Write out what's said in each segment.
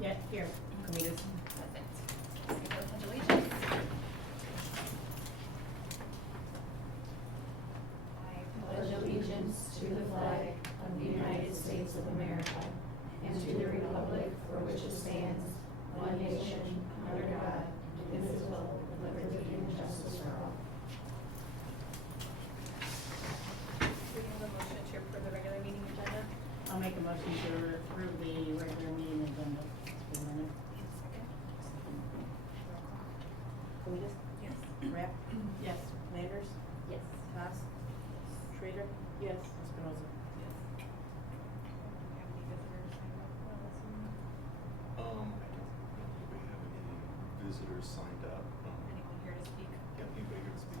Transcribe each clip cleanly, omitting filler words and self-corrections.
Yeah, here. Cletus. Perfect. Let's give her a pledge of allegiance. I pledge allegiance to the flag of the United States of America and to the republic for which it stands, one nation, under God, indivisible, with liberty and justice for all. We have a motion to approve the regular meeting agenda. I'll make a motion to approve the regular meeting agenda. For a minute. Second. Roll call. Cletus? Yes. Rapp? Yes. Landers? Yes. Haas? Schrader? Yes. Espinoza? Yes. Have any visitors signed up for this one? I don't think we have any visitors signed up. Anyone here to speak? Yeah, anybody here to speak?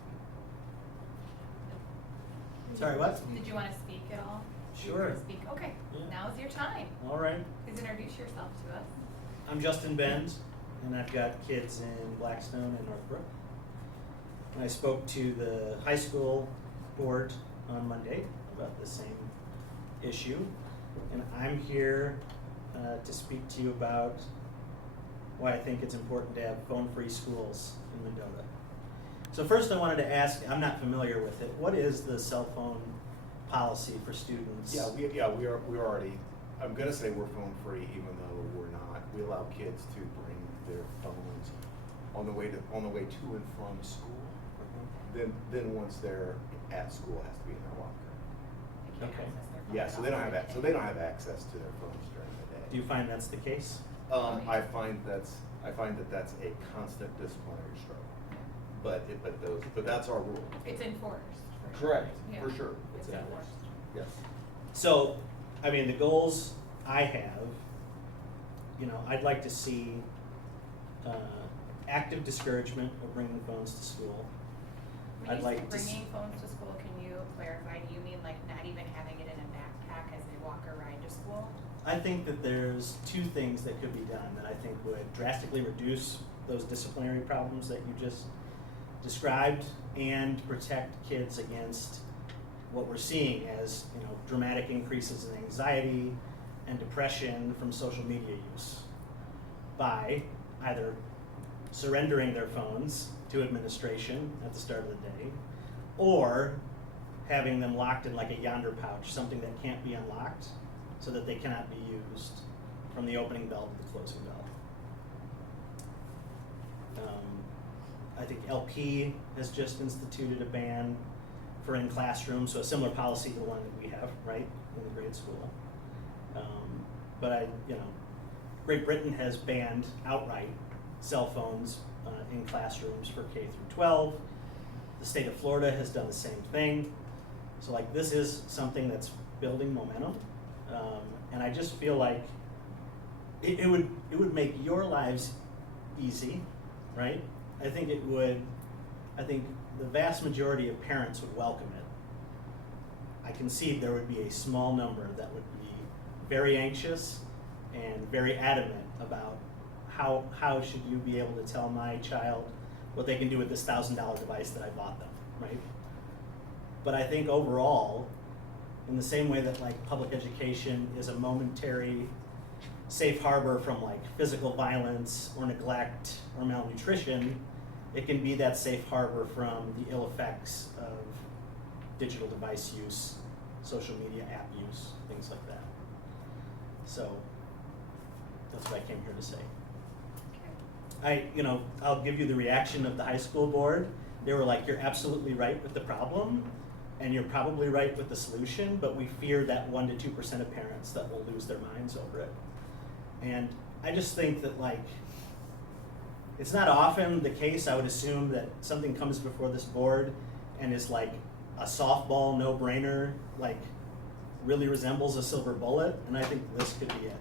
Sorry, what? Did you want to speak at all? Sure. Speak, okay, Yeah. now's your time. All right. Please introduce yourself to us. I'm Justin Benz, and I've got kids in Blackstone and Northbrook. And I spoke to the high school board on Monday about the same issue. And I'm here to speak to you about why I think it's important to have phone-free schools in Mendota. So first I wanted to ask, I'm not familiar with it, what is the cell phone policy for students? We're already, I'm gonna say we're phone free even though we're not. We allow kids to bring their phones on the way to and from school. Then once they're at school, it has to be in their locker. They can't Okay. access their phone Yeah, at so all they don't have during the so day. they don't have access to their phones during the day. Do you find that's the case? I find that that's a constant disciplinary struggle. But that's our rule. It's enforced. for sure. Correct, Yeah. for sure. It's Yeah. enforced. Yes. So, I mean, the goals I have, I'd like to see active discouragement of bringing phones to school. When I'd you like say to bringing phones to school, can you clarify, do you mean like not even having it in a backpack as they walk or ride to school? I think that there's two things that could be done that I think would drastically reduce those disciplinary problems that you just described and protect kids against what we're seeing as, dramatic increases in anxiety and depression from social media use by either surrendering their phones to administration at the start of the day or having them locked in like a yonder pouch, something that can't be unlocked so that they cannot be used from the opening bell to the closing bell. I think LP has just instituted a ban for in classroom, so a similar policy to the one that we have, right, in the grade school. But Great Britain has banned outright cell phones in classrooms for K through 12. The state of Florida has done the same thing. So this is something that's building momentum. And I just feel like it would make your lives easy, right? I think the vast majority of parents would welcome it. I concede there would be a small number that would be very anxious and very adamant about how should you be able to tell my child what they can do with this $1,000 device that I bought them, right? But I think overall, in the same way that public education is a momentary safe harbor from physical violence or neglect or malnutrition, it can be that safe harbor from the ill effects of digital device use, social media app use, things like that. So that's what I came here to say. Okay. I'll give you the reaction of the high school board. They were like, you're absolutely right with the problem, and you're probably right with the solution, but we fear that 1% to 2% of parents that will lose their minds over it. And I just think that it's not often the case, I would assume, that something comes before this board and is a softball no-brainer, really resembles a silver bullet, and I think this could be it.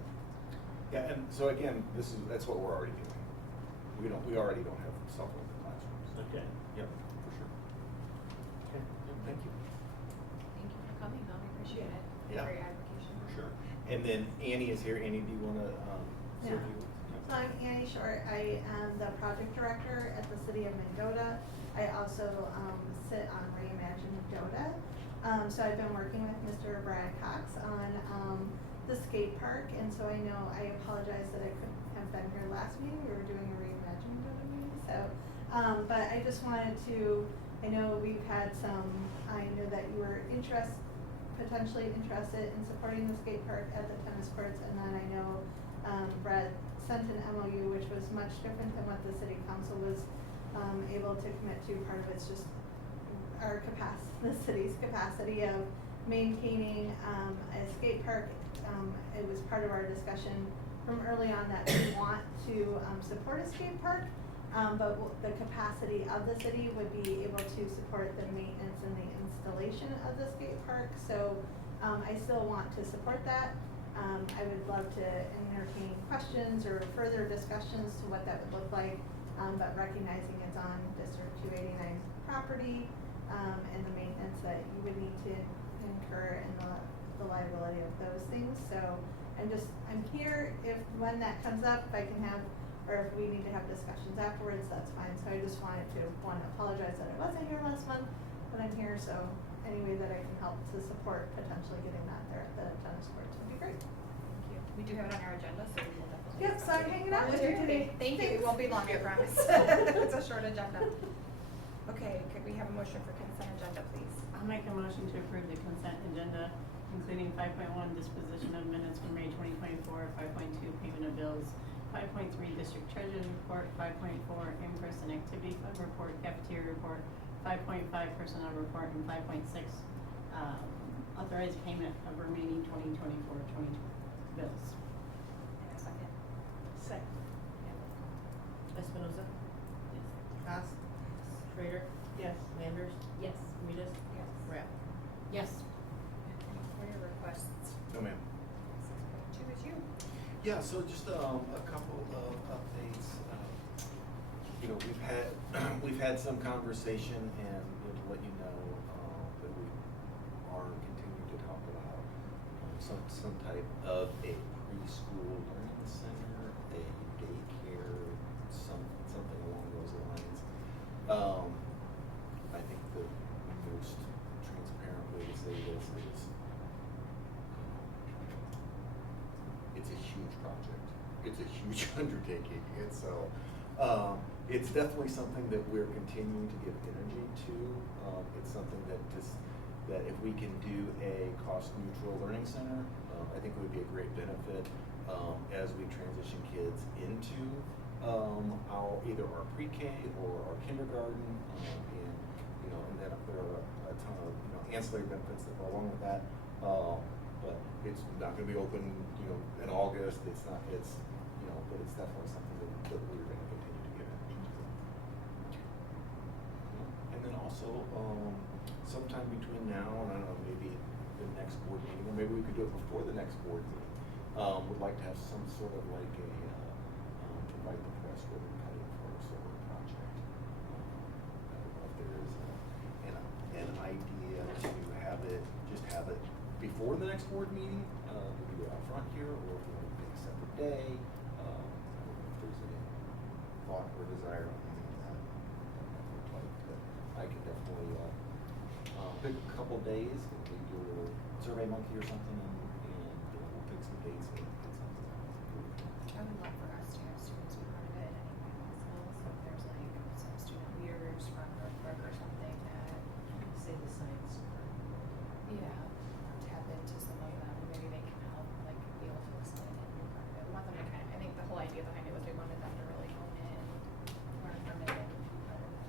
Yeah, and so again, that's what we're already doing. We already don't have cell phones in classrooms. Okay. Yep, for sure. Okay. Thank you. Thank you for coming, though, we appreciate it, Yeah. for your advocation. For sure. And then Annie is here. Annie, do you want to serve Yeah. you? So I'm Annie Short. I am the project director at the City of Mendota. I also sit on Reimagine Mendota. So I've been working with Mr. Brad Cox on the skate park, and so I apologize that I couldn't been here last meeting, we were doing a reimagining of a meeting, so, but I just wanted to, I know we've had some, I know that you were potentially interested in supporting the skate park at the tennis courts, and then I know, Brett sent an MOU, which was much different than what the city council was, able to commit to. Part of it's just our capacity, the city's capacity of maintaining, a skate park. It was part of our discussion from early on that we want to, support a skate park, but the capacity of the city would be able to support the maintenance and the installation of the skate park. So, I still want to support that. I would love to entertain questions or further discussions to what that would look like, but recognizing it's on District 289 property, and the maintenance that you would need to incur and the liability of those things. So I'm here when that comes up, if I can have, or if we need to have discussions afterwards, that's fine. So I just wanted to, apologize that I wasn't here last month, but I'm here, so any way that I can help to support potentially getting that there at the tennis courts would be great. Thank you. We do have it on our agenda, so we will definitely. Yep, so I'm hanging out with you today. Thank you, it won't be long, I promise. It's a short agenda. Okay, could we have a motion for consent agenda, please? I'll make a motion to approve the consent agenda, including 5.1 disposition of minutes from May 2024, 5.2 payment of bills, 5.3 district treasurer's report, 5.4 in-person activity fund report, cafeteria report, 5.5 personnel report, and 5.6 authorized payment of remaining 2024-2020 bills. And a second. Second. Yeah. Espinoza. Yes. Haas. Schrader. Yes. Landers. Yes. Ramirez. Yes. Rapp. Yes. Any further requests? No, ma'am. 6.2 is you. Yeah, so just a couple of updates. You know, we've had some conversation, and to let you know that we are continuing to talk about some type of a preschool learning center, a daycare, something along those lines. I think the most transparent way to say this is it's a huge project. It's a huge undertaking, and so it's definitely something that we're continuing to give energy to. It's something that if we can do a cost-neutral learning center, I think it would be a great benefit as we transition kids into either our pre-K or our kindergarten, and then there are a ton of ancillary benefits that go along with that. But it's not going to be open, in August. But it's definitely something that we're going to continue to give energy to. And then also, sometime between now and I don't know, maybe the next board meeting, or maybe we could do it before the next board meeting. Would like to have some sort of like invite the press ribbon cutting for a solar project. I don't know if there is an idea to have it before the next board meeting. We could do it out front here, or if we want to pick a separate day. I don't know if there's any thought or desire on any of that. But I could definitely pick a couple days and maybe do a little Survey Monkey or something, and we'll pick some dates and get something out. I would love for us to have students be part of it any way possible, so if there's like some student leaders from Northbrook or something that, Say the science. tap into some of them, maybe they can help, like, be able to explain it and be part of it. We want them to I think the whole idea behind it was we wanted them to really hone in, learn from it, and be part of it.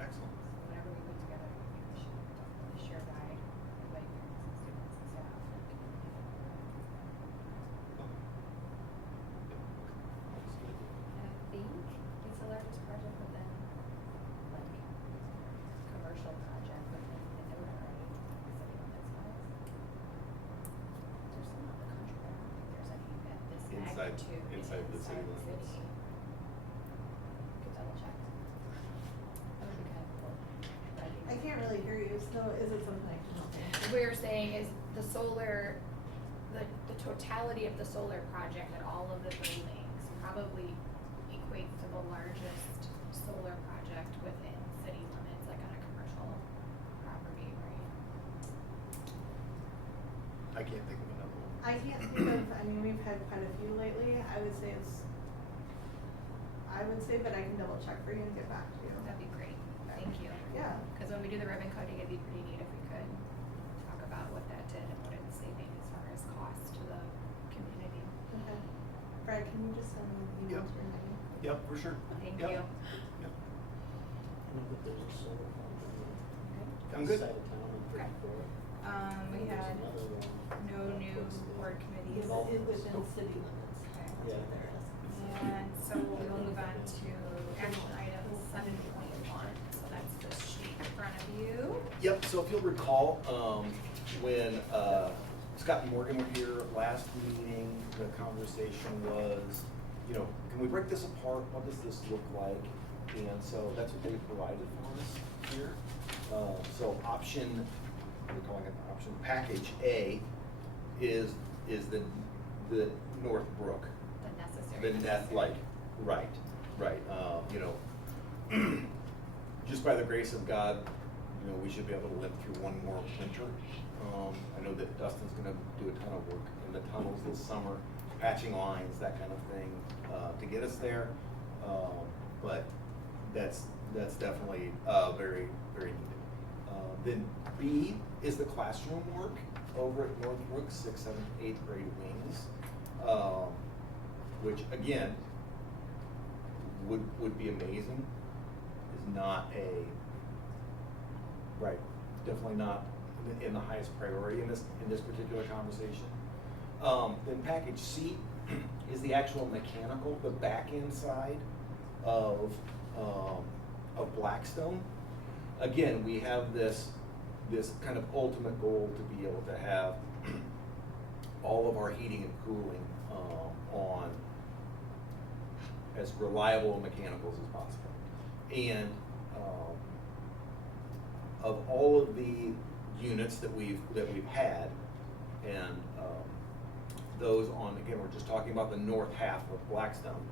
Excellent. Whenever we put together, I think we should definitely share guide, invite parents and students and staff and community. And I think it's the largest project within, like, commercial project within Minnesota, right? City limits wise. There's some out in the country, but I don't think there's any at this magnitude Inside the city limits. Could double check. That would be kind of cool. I can't really hear you, so is it something I can help you? What we're saying is the solar, the totality of the solar project at all of the buildings probably equates to the largest solar project within city limits, like on a commercial property, right? I can't think of another one. I I can't think of, I mean, we've had quite a few lately, I would say, but I can double check for you and get back to you. That'd be great, thank you. Yeah. Cause when we do the ribbon cutting, it'd be pretty neat if we could talk about what that did and what it's saving as far as cost to the community. Okay. Fred, can you just send me an email to remind me? Yep, for sure. Thank Yep. you. Yep. I know that there's a solar farm I'm on good. the side of town in Okay. 54. We There's had another one no new towards the- board committees. It's within city limits. Okay. Yeah. They're asking. And so we will move on to action item 7.1, so that's the sheet in front of you. Yep, so if you'll recall, when Scott and Morgan were here last meeting, the conversation was, you know, can we break this apart? What does this look like? And so that's what they provided for us here. So option, what are we calling it, option, package A is the North Brook. The necessary. The net, like, right, you know, just by the grace of God, you know, we should be able to live through one more winter. I know that Dustin's gonna do a ton of work in the tunnels this summer, patching lines, that kind of thing, to get us there. But that's definitely, very, very needed. Then B is the classroom work over at Northbrook, 6th, 7th, 8th grade wings. Which again, would be amazing, is not right, definitely not in the highest priority in this particular conversation. Then package C is the actual mechanical, the back end side of Blackstone. Again, we have this kind of ultimate goal to be able to have all of our heating and cooling on as reliable mechanicals as possible. And of all of the units that we've had, and those on, again, we're just talking about the north half of Blackstone,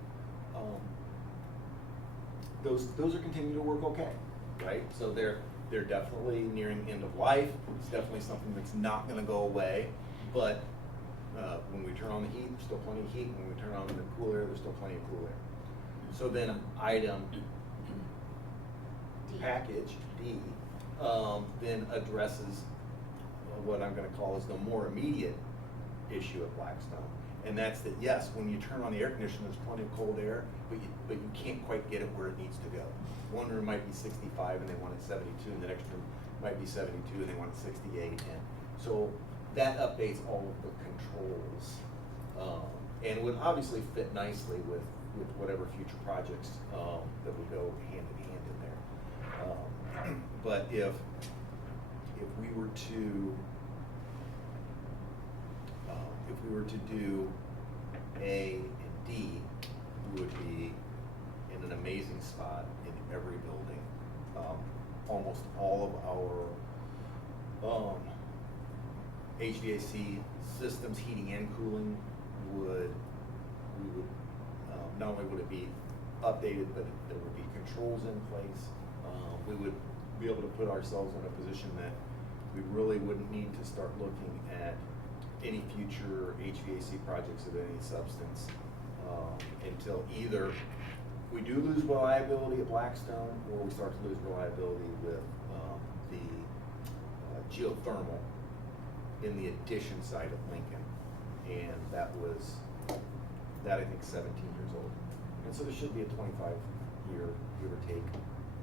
those are continuing to work okay, right? So they're definitely nearing end of life. It's definitely something that's not gonna go away, but when we turn on the heat, there's still plenty of heat. When we turn on the cool air, there's still plenty of cool air. So then item package D then addresses what I'm gonna call is the more immediate issue at Blackstone. And that's that, yes, when you turn on the air conditioner, there's plenty of cold air, but you can't quite get it where it needs to go. One room might be 65 and they want it 72, and the next room might be 72 and they want it 68. And so that updates all of the controls, and would obviously fit nicely with whatever future projects that would go hand in hand in there. But if we were to do A and D, we would be in an amazing spot in every building. Almost all of our HVAC systems, heating and cooling, not only would it be updated, but there would be controls in place. We would be able to put ourselves in a position that we really wouldn't need to start looking at any future HVAC projects of any substance until either we do lose reliability at Blackstone, or we start to lose reliability with the geothermal in the addition side of Lincoln. And that I think 17 years old. And so there should be a 25-year, give or take,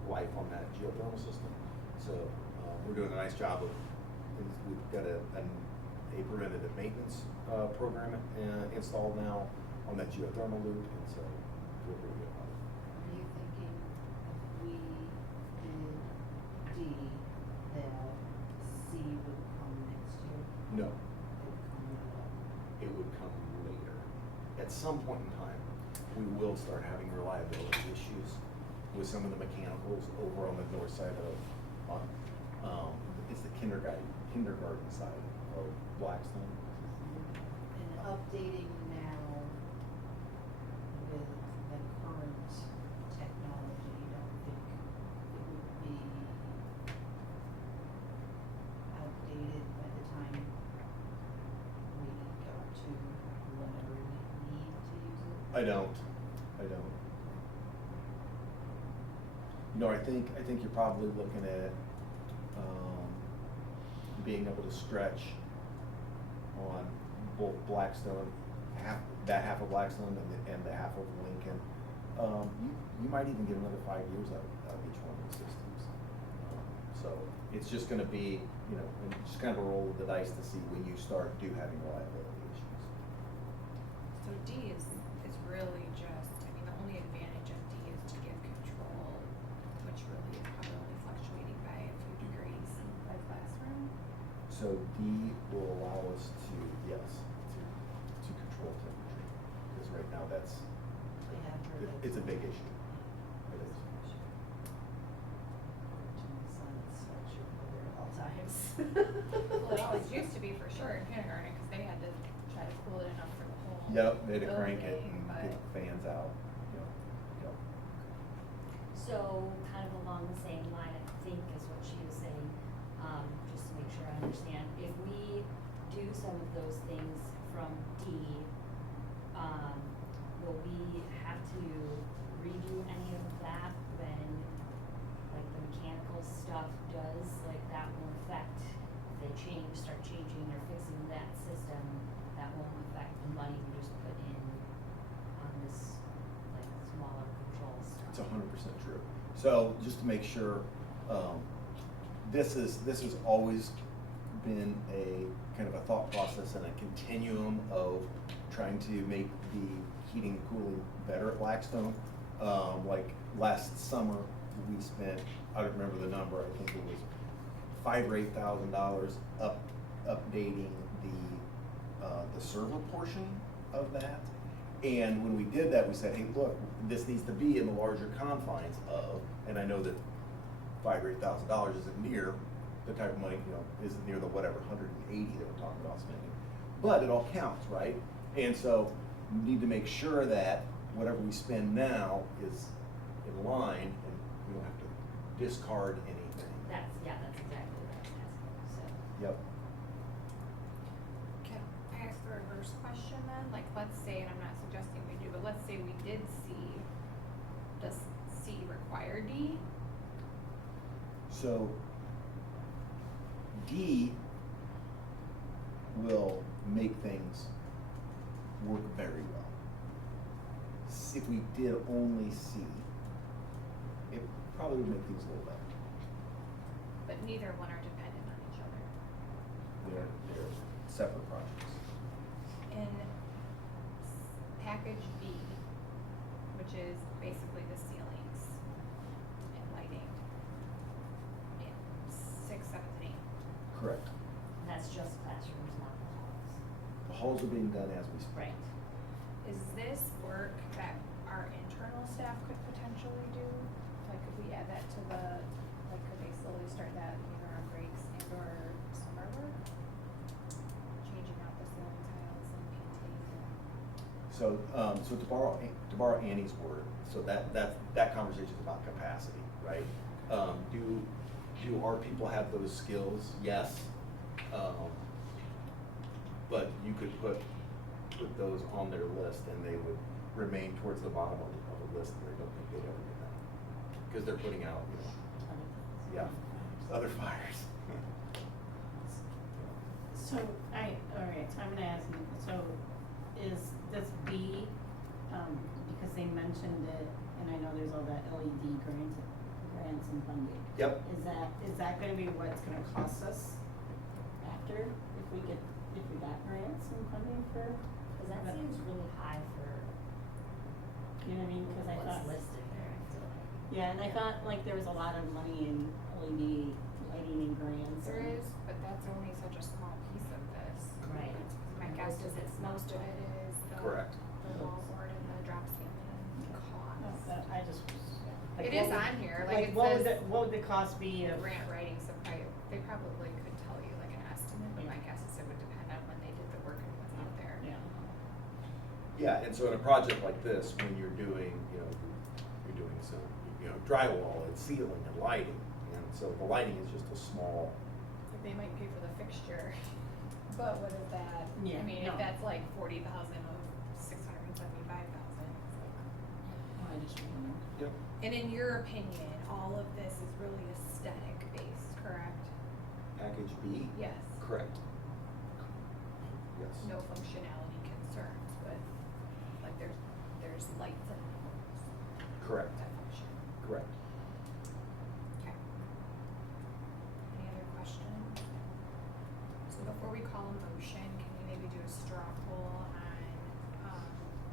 life on that geothermal system. So we're doing a nice job of, we've got a preventative maintenance program installed now on that geothermal loop, and so feel pretty good about it. Are you thinking if we did D, that C would come next year? No, It would come later? it would come later. At some point in time, we will start having reliability issues with some of the mechanicals over on the north side of, it's the kindergarten side of Blackstone. And updating now with the current technology, you don't think it would be outdated by the time we go I don't. You know, I think you're probably looking at, being able to stretch on both Blackstone, that half of Blackstone and the half of Lincoln. You might even get another 5 years out of each one of the systems. So it's just gonna be, you know, just kind of a roll of the dice to see when you start having reliability issues. So D is really just, I mean, the only advantage of D is to give control, which really is probably only fluctuating by a few degrees by classroom. So D will allow us to, yes, to control temperature, because right now that's, They have heard of. it's a big issue. It is. Silent structure at all times. Well, it always used to be for sure in kindergarten, cause they had to try to cool it enough for the whole. Yep, they had to crank it building, and but- get the fans out, yep. So kind of along the same line, I think is what she was saying, just to make sure I understand. If we do some of those things from D, will we have to redo any of that when, like, the mechanical stuff does, like, that will affect, if they start changing or fixing that system, that won't affect the money we just put in on this, like, smaller control stuff? It's 100% true. So just to make sure, this has always been a kind of a thought process and a continuum of trying to make the heating and cooling better at Blackstone. Like last summer, we spent, I don't remember the number, I think it was $5,000 or $8,000 updating the server portion of that. And when we did that, we said, hey, look, this needs to be in the larger confines of, and I know that $5,000 or $8,000 isn't near the type of money, you know, isn't near the whatever 180 that we're talking about spending, but it all counts, right? And so we need to make sure that whatever we spend now is in line and we don't have to discard anything. That's exactly what I was asking, so. Yep. Can I ask the reverse question then? Like, let's say, and I'm not suggesting we do, but let's say we did C, does C require D? So D will make things work very well. If we did only C, it probably would make things a little better. But neither one are dependent on each other. They're separate projects. In package B, which is basically the ceilings and lighting, in 6, 7, and 8. Correct. That's just classrooms, not the halls. The halls are being done as we speak. Right. Is this work that our internal staff could potentially do? Like, could we add that to the, like, could they slowly start that either on breaks and or summer work? Changing out the ceiling tiles and painting and. So to borrow Annie's word, so that conversation is about capacity, right? Do our people have those skills? Yes. But you could put those on their list and they would remain towards the bottom of the list and I don't think they'd ever get that. Because they're putting out, you know, other fires. So, alright, so I'm gonna ask you, so does B, because they mentioned it, and I know there's all that LED grants and funding. Yep. Is that gonna be what's gonna cost us after, if we got grants and funding for? Cause that seems really high for You know what I mean, cause I thought. what's listed there, I feel like. Yeah, and I thought like there was a lot of money in LED lighting and grants. There and- is, but that's only such a small piece of this. Right. My And guess most is of it's not most of it is the. Correct. The wallboard and the drop ceiling No, cost. I just. like, It is what would- on here, like it what says. what would the cost be of? Grant writing supply, they probably could tell you like an estimate, but my guess is it would depend on when they did the work and what's out there. Yeah. Yeah, and so in a project like this, when you're doing, you're doing some, drywall and ceiling and lighting, and so the lighting is just a small, Like they might pay for the fixture, but what is that? Yeah, I mean, no. if that's like 40,000 of 675,000, I just remember. Yep. And in your opinion, all of this is really aesthetic based, correct? Package B? Yes. Correct. Yes. No functionality concerns with, like, there's lights and bulbs Correct. that function. Correct. Okay. Any other questions? So before we call a motion, can we maybe do a straw poll on,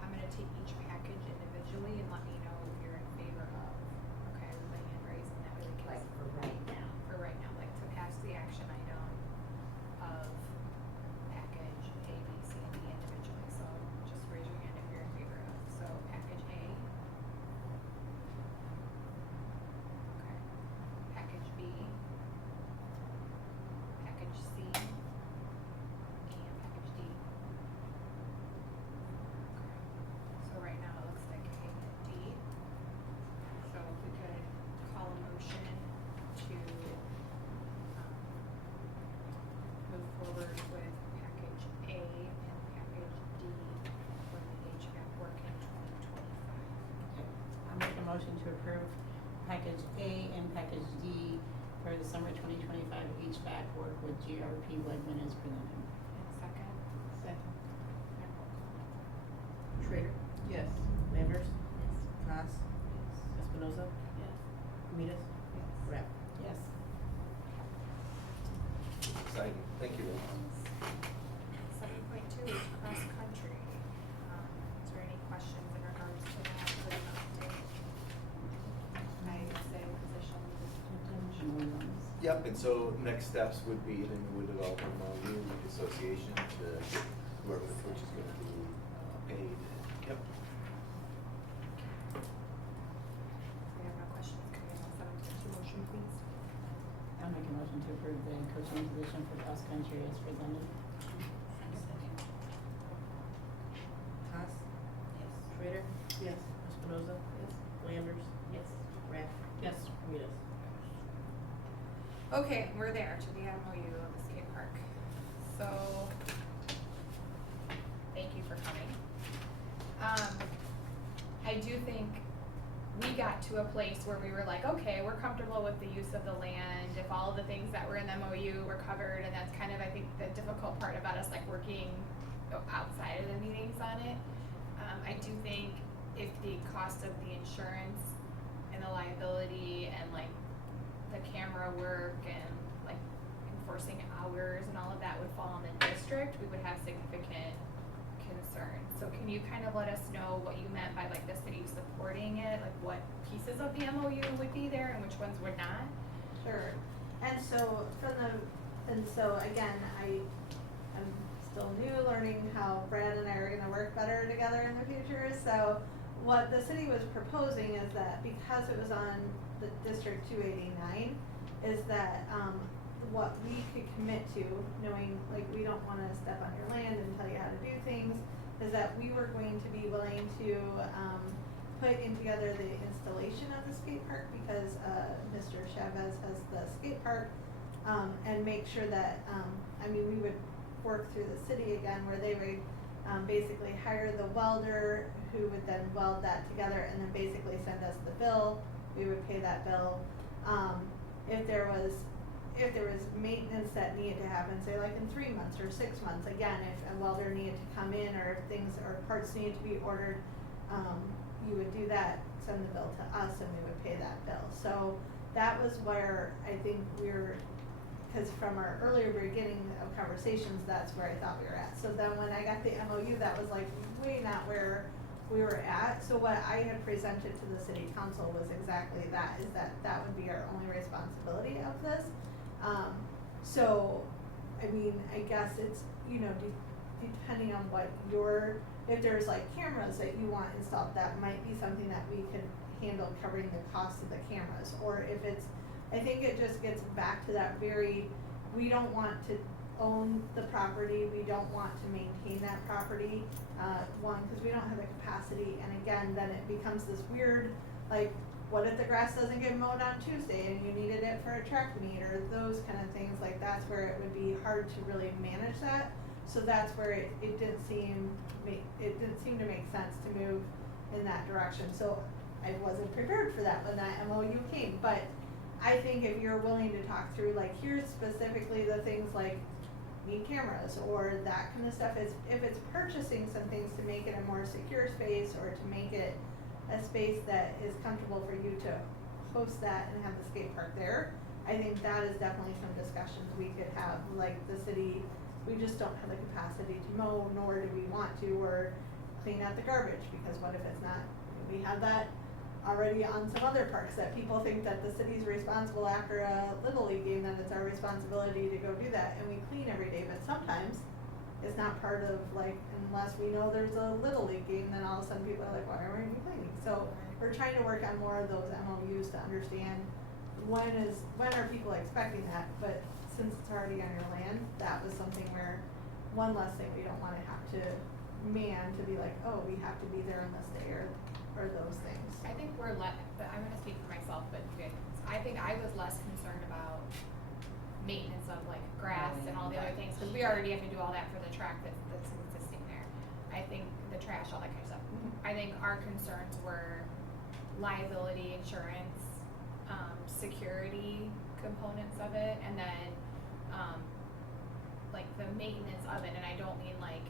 I'm gonna take each package individually and let me know if you're in favor of, okay, everybody hand raising that way we can. Like for right now. For right now, like to pass the action item of package A, B, C, and D individually, so just raise your hand if you're in favor of, so package A. Okay, package B. Package C. And package D. Okay, so right now it looks like A and D. So if we could call a motion to, move forward with package A and package D for the HVAC work in 2025. I'll make a motion to approve package A and package D for the summer 2025 HVAC work with GRP Woodman as presented. And a second? Second. And roll call. Schrader? Yes. Landers? Yes. Haas? Espinoza? Yes. Demunis? Yes. Rapp? Yes. Exciting. Thank you. 7.2 is cross country. Is there any questions in regards to that for an update? I say position is Yep, and so next steps would be then we would develop a new association to get whoever the coach is gonna be paid. Yep. We have no questions. Can we have a 7.2 motion, please? I'll make a motion to approve the coaching position for cross country as presented. Second. Haas? Yes. Schrader? Yes. Espinoza? Yes. Landers? Yes. Rapp? Yes. Demunis? Okay, we're there to the MOU of the skate park. So, thank you for coming. I do think we got to a place where we were like, okay, we're comfortable with the use of the land, if all of the things that were in the MOU were covered, and that's kind of, I think, the difficult part about us, like, working outside of the meetings on it. I do think if the cost of the insurance and the liability and, like, the camera work and like enforcing hours and all of that would fall on the district, we would have significant concerns. So can you kind of let us know what you meant by like the city supporting it, like what pieces of the MOU would be there and which ones would not? Sure. And so again, I'm still new, learning how Brad and I are gonna work better together in the future. So what the city was proposing is that because it was on the District 289, is that, what we could commit to, knowing, like, we don't wanna step on your land and tell you how to do things, is that we were going to be willing to, put in together the installation of the skate park, because, Mr. Chavez has the skate park, and make sure that, we would work through the city again, where they would, basically hire the welder, who would then weld that together, and then basically send us the bill, we would pay that bill. If there was maintenance that needed to happen, say like in 3 months or 6 months, again, if a welder needed to come in or if things or parts needed to be ordered, you would do that, send the bill to us, and we would pay that bill. So that was where I think because from our earlier beginning of conversations, that's where I thought we were at. So then when I got the MOU, that was like way not where we were at. So what I had presented to the city council was exactly that, is that would be our only responsibility of this. So, I guess it's, depending on what if there's like cameras that you want installed, that might be something that we could handle covering the cost of the cameras. Or if it's, I think it just gets back to that we don't want to own the property, we don't want to maintain that property, because we don't have the capacity, and again, then it becomes this weird, like, what if the grass doesn't get mowed on Tuesday and you needed it for a track meet, or those kind of things, like, that's where it would be hard to really manage that. So that's where it didn't seem to make sense to move in that direction. So I wasn't prepared for that when that MOU came, but I think if you're willing to talk through, like, here's specifically the things like need cameras or that kind of stuff, is if it's purchasing some things to make it a more secure space or to make it a space that is comfortable for you to host that and have the skate park there, I think that is definitely some discussions we could have, like the city, we just don't have the capacity to mow, nor do we want to, or clean out the garbage, because what if it's not, we have that already on some other parks, that people think that the city's responsible after a Little League game, that it's our responsibility to go do that, and we clean every day, but sometimes it's not part of, like, unless we know there's a Little League game, then all of a sudden people are like, why aren't we cleaning? So we're trying to work on more of those MOUs to understand when are people expecting that, but since it's already on your land, that was something where, one less thing we don't wanna have to man to be like, oh, we have to be there on this day, or those things. I think we're but I'm gonna speak for myself, but I think I was less concerned about maintenance of like grass and all the other things, cause we already have to do all that for the track that's existing there. I think the trash, all that kind of stuff. I think our concerns were liability insurance, security components of it, and then, like the maintenance of it, and I don't mean like,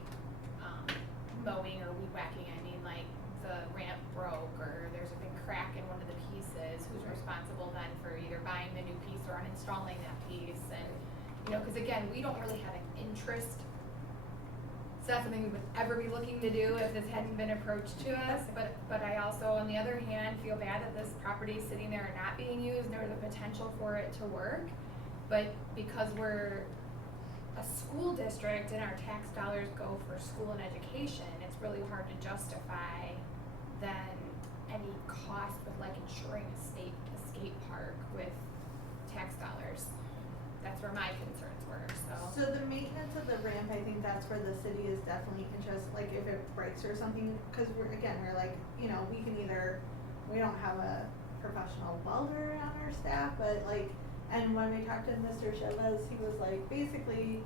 mowing or weed whacking, I mean like the ramp broke or there's a big crack in one of the pieces, who's responsible then for either buying the new piece or uninstalling that piece, and, you know, cause again, we don't really have an interest. It's not something we would ever be looking to do if this hadn't been approached to us, but I also, on the other hand, feel bad that this property is sitting there and not being used, and there's a potential for it to work. But because we're a school district and our tax dollars go for school and education, it's really hard to justify then any cost with like insuring a skate park with tax dollars. That's where my concerns were, So the maintenance of the ramp, I think that's where the city is definitely interested, like if it breaks or something, cause we're like, you know, we don't have a professional welder on our staff, but like, and when we talked to Mr. Chavez, he was like, basically,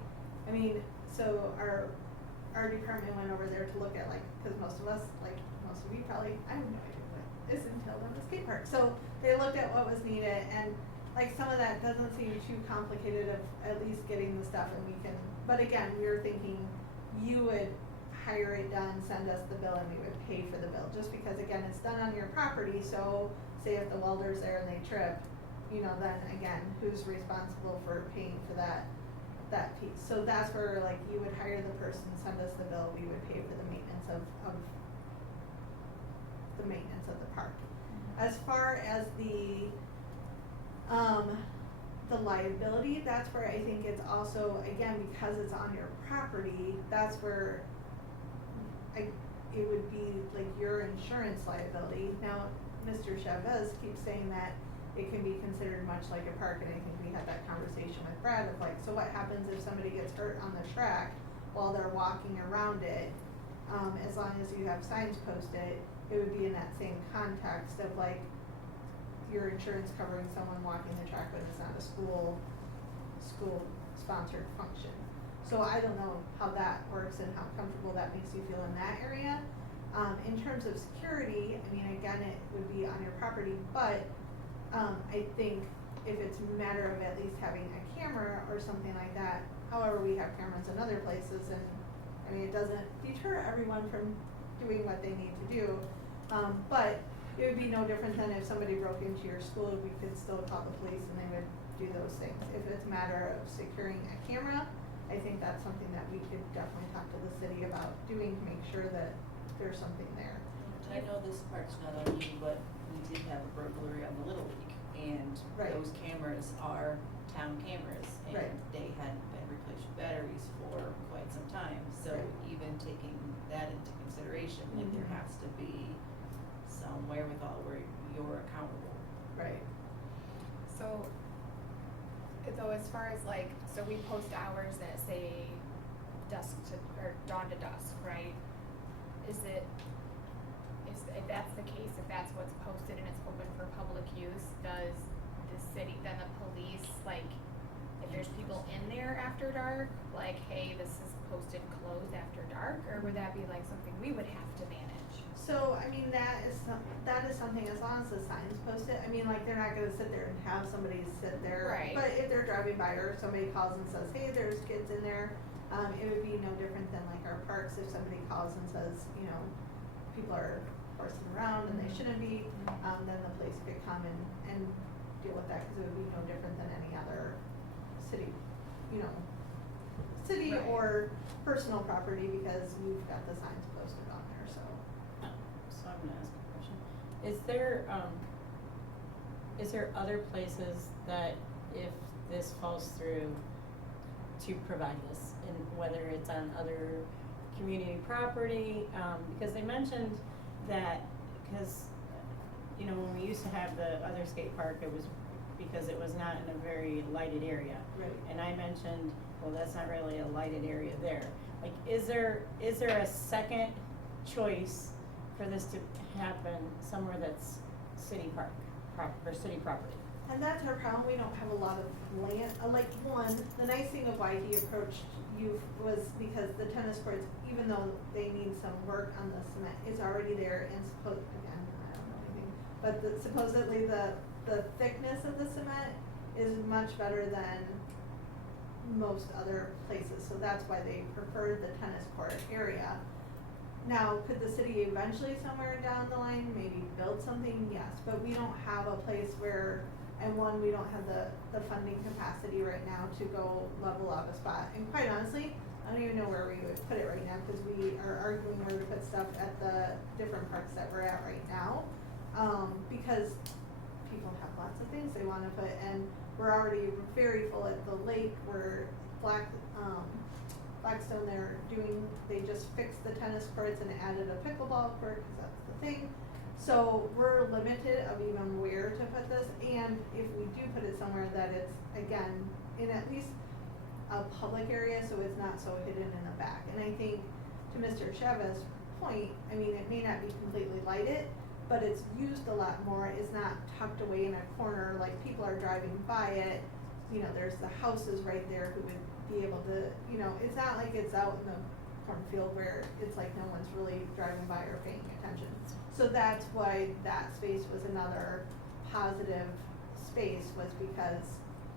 I mean, so our department went over there to look at like, cause most of you probably, I have no idea what is entailed on the skate park, so they looked at what was needed, and like some of that doesn't seem too complicated of at least getting the stuff, and we can, but again, we were thinking you would hire it done, send us the bill, and we would pay for the bill, just because again, it's done on your property, so say if the welder's there and they trip, you know, then again, who's responsible for paying for that piece? So that's where like you would hire the person, send us the bill, we would pay for the maintenance of the park. As far as the liability, that's where I think it's also, again, because it's on your property, that's where it would be like your insurance liability. Now, Mr. Chavez keeps saying that it can be considered much like a park, and I think we had that conversation with Brad of like, so what happens if somebody gets hurt on the track while they're walking around it? As long as you have signs posted, it would be in that same context of like your insurance covering someone walking the track when it's not a school sponsored function. So I don't know how that works and how comfortable that makes you feel in that area. In terms of security, I mean, again, it would be on your property, but I think if it's a matter of at least having a camera or something like that, however, we have cameras in other places, and I mean, it doesn't deter everyone from doing what they need to do, but it would be no different than if somebody broke into your school, we could still call the police and they would do those things. If it's a matter of securing a camera, I think that's something that we could definitely talk to the city about doing to make sure that there's something there. I know this part's not on you, but we did have a burglary on the Little League, and Right. those cameras are town cameras, and Right. they hadn't been replaced with batteries for quite some time, so Right. even taking that into consideration, like there Mhm. has to be some wherewithal where you're accountable. Right. So, though, as far as like, so we post hours that say dusk to, or dawn to dusk, right? If that's the case, if that's what's posted and it's open for public use, does the city, then the police, like, if there's people in there after dark, like, hey, this is posted closed after dark, or would that be like something we would have to manage? So, I mean, that is something, as long as the sign's posted, I mean, like, they're not gonna sit there and have somebody sit there. Right. But if they're driving by or somebody calls and says, hey, there's kids in there, it would be no different than like our parks, if somebody calls and says, you know, people are horsing around and they shouldn't be, then the police could come and deal with that, cause it would be no different than any other city, you know, city Right. or personal property, because we've got the signs posted on there, so. So I'm gonna ask a question. Is there other places that if this falls through to provide this, and whether it's on other community property, because they mentioned that, because, you know, when we used to have the other skate park, it was because it was not in a very lighted area. Right. And I mentioned, well, that's not really a lighted area there. Like, is there a second choice for this to happen somewhere that's city park, or city property? And that's our problem, we don't have a lot of land, like, the nice thing of why he approached you was because the tennis courts, even though they need some work on the cement, is already there, and again, I don't know anything, but supposedly the thickness of the cement is much better than most other places, so that's why they preferred the tennis court area. Now, could the city eventually somewhere down the line maybe build something? Yes, but we don't have a place where, and we don't have the funding capacity right now to go level out a spot. And quite honestly, I don't even know where we would put it right now, because we are arguing where to put stuff at the different parks that we're at right now. Because people have lots of things they wanna put, and we're already very full at the lake. We're Blackstone, they just fixed the tennis courts and added a pickleball court, cause that's the thing. So we're limited of even where to put this, and if we do put it somewhere that it's, again, in at least a public area, so it's not so hidden in the back. And I think, to Mr. Chavez's point, I mean, it may not be completely lighted, but it's used a lot more, it's not tucked away in a corner, like people are driving by it, you know, there's the houses right there who would be able to, you know, it's not like it's out in the cornfield where it's like no one's really driving by or paying attention. So that's why that space was another positive space, was because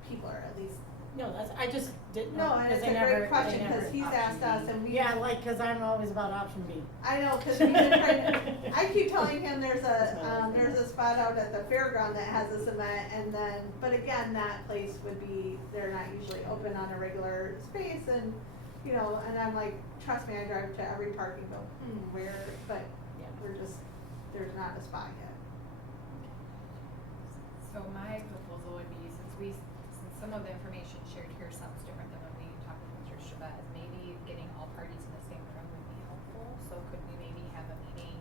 people are at least. No, I just didn't No, know, and because it's they a never. great question, they never- cause he's asked us and we. Yeah, like, cause I'm always about option B. I know, cause we've been trying to, I keep telling him there's That's my life. there's a spot out at the fairground that has a cement, and then, but again, that place would be, they're not usually open on a regular space, and, you know, and I'm like, trust me, I drive to every park and go, where, but Yeah. there's not a spot yet. So my proposal would be, since some of the information shared here sounds different than when we talked with Mr. Chavez, maybe getting all parties in the same room would be helpful. So could we maybe have a meeting?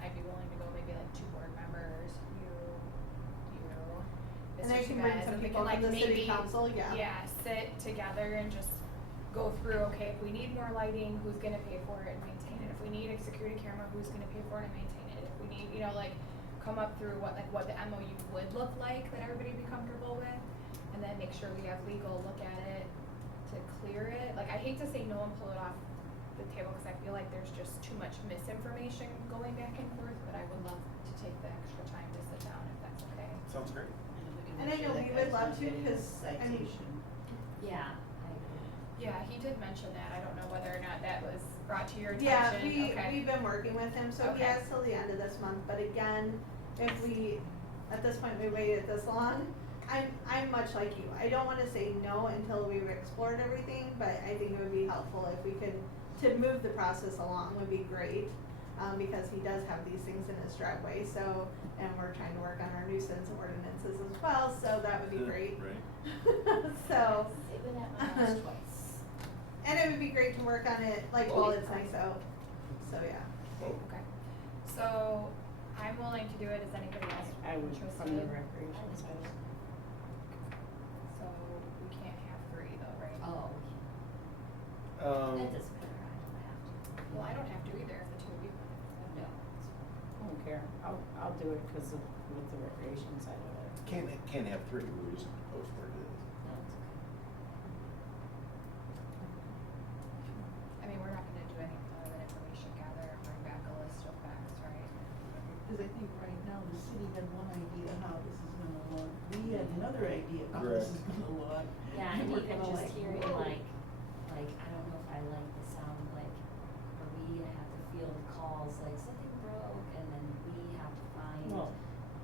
I'd be willing to go maybe like 2 board members, you, And I Mr. can bring Chavez, some and we people can like from the city maybe, council, yeah. yeah, sit together and just go through, okay, if we need more lighting, who's gonna pay for it and maintain it? If we need a security camera, who's gonna pay for it and maintain it? If we need, you know, like, come up through what the MOU would look like that everybody would be comfortable with, and then make sure we have legal look at it to clear it. Like, I hate to say no and pull it off the table, cause I feel like there's just too much misinformation going back and forth, but I would love to take the extra time to sit down if that's okay. Sounds great. And I know we would love to, cause, I mean, Yeah, I agree. Yeah, he did mention that. I don't know whether or not that was brought to your yeah, attention. Okay. we've been working with him, so he Okay. has till the end of this month, but again, if we, at this point, we waited this long, I'm much like you, I don't wanna say no until we've explored everything, but I think it would be helpful if we could, to move the process along would be great, because he does have these things in his driveway, so, and we're trying to work on our nuisance ordinances as well, so that would be great. Right. So, Saving that one last twice. and it would be great to work on it, like, while it's nice out, so yeah. Okay. So I'm willing to do it. Is anybody else I would, interested? from the recreation space. So we can't have 3 though, right? Oh, Um, that doesn't matter, I don't have to. Well, I don't have to either if the 2 of you want to. No. I don't care, I'll do it because of, with the recreation side of it. can't have 3, we just have to post where it is. No, it's okay. I think right now the city had one idea how this is gonna look. We had another idea how this is gonna look. Yeah, and we're even kinda just like, hearing whoa. like, I don't know if I like the sound of like, or we have to field calls, like something broke, and then we have to find Well-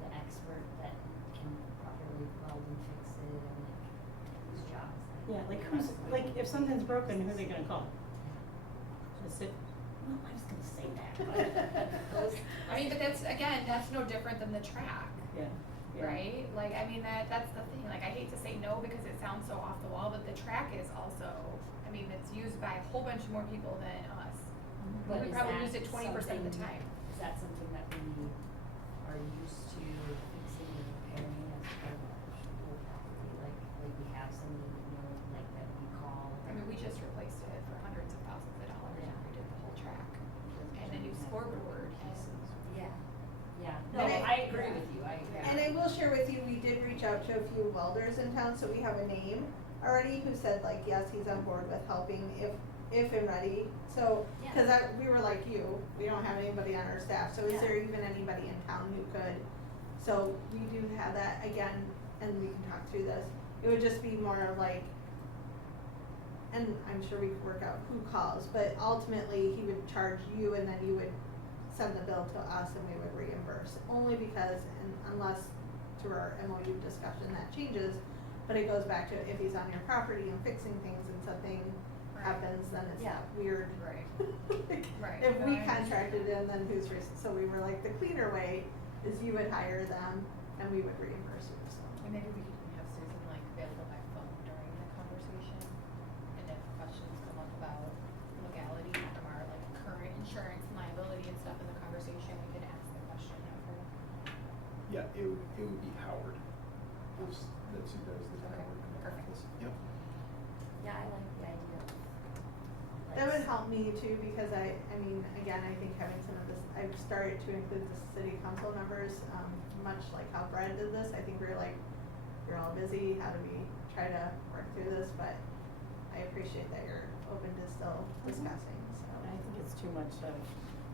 the expert that can properly weld and fix it, and like, whose job is that? Yeah, like who's, like, if something's broken, who are they gonna call? Just it, well, I was gonna say that, but. I mean, but that's, again, that's no different than the track. Yeah, yeah. Right? Like, I mean, that's the thing, like, I hate to say no because it sounds so off the wall, but the track is also, I mean, it's used by a whole bunch more people than us. But We is probably that use it 20% of the something- time. Is that something that we are used to fixing and repairing as part of our school property? Like we have somebody we know, like that we call? I mean, we just replaced it for hundreds of thousands of dollars and Yeah. redid the whole track. And a new scoreboard and. Yeah, yeah, no, And I agree with you, I agree. And I will share with you, we did reach out to a few welders in town, so we have a name already who said like, yes, he's on board with helping if and ready. So, Yeah. cause we were like you, we don't have anybody on our staff, so is Yeah. there even anybody in town who could? So we do have that again, and we can talk through this. It would just be more of like, and I'm sure we could work out who calls, but ultimately he would charge you and then you would send the bill to us and we would reimburse. Only because, and unless through our MOU discussion that changes, but it goes back to if he's on your property and fixing things and something Right. happens, then it's Yeah. that weird. Right. Like, Right. If No, we I contracted understand. him, then who's so we were like, the cleaner way is you would hire them and we would reimburse you, so. And maybe we could even have Susan like available by phone during the conversation, and if questions come up about legality from our like current insurance and liability and stuff in the conversation, we could ask the question of her. Yeah, it would be Howard. That's who does the Okay, Howard. perfect. office. Yep. Yeah, I like the idea of. That would help me too, because I mean, again, I think having some of this, I've started to include the city council members, much like how Brad did this. I think we were like, you're all busy, how do we try to work through this? But I appreciate that you're open to still discussing, so. I think it's too much of,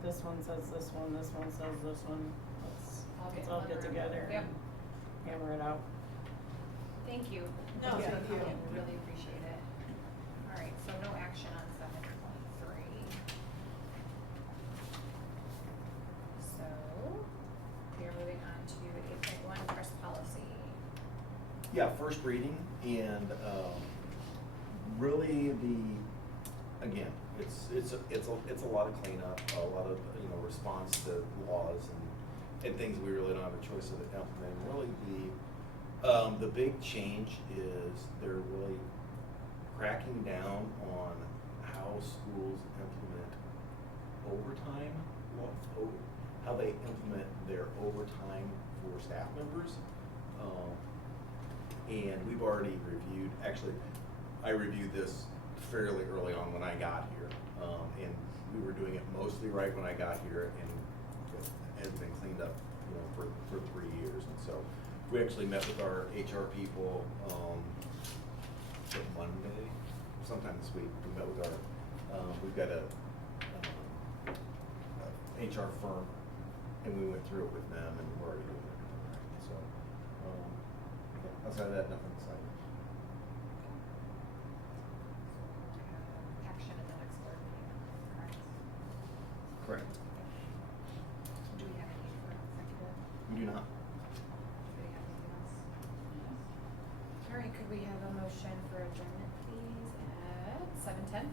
this one says this one says this one, let's all get together Yep. and hammer it out. Thank you. No, Thanks for thank you. coming. We really appreciate it. All right, so no action on 7.3. So, we are moving on to 8.1 press policy. Yeah, first reading and really again, it's a lot of cleanup, a lot of, response to laws and things we really don't have a choice of implementing. Really the big change is they're really cracking down on how schools implement overtime, how they implement their overtime for staff members. And we've already reviewed, actually, I reviewed this fairly early on when I got here. And we were doing it mostly right when I got here, and it has been cleaned up, for 3 years. And so we actually met with our HR people, Monday, sometime this week. We met with we've got a HR firm, and we went through it with them, and we're already doing everything right. So, outside of that, nothing exciting. Action in the next board meeting, correct? Correct. Do we have a need for executive? We do not. Do we have anything else? All right, could we have a motion for adjournment, please, at 7:10?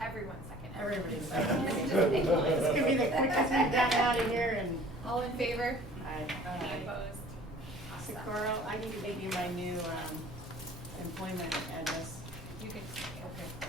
Everyone second. Everybody's Just second. Nicholas. This could be the quickest we've gotten out of here and. All in favor? Aye. Any opposed? Awesome. Socorro, I need to give you my new, employment address. You can, okay.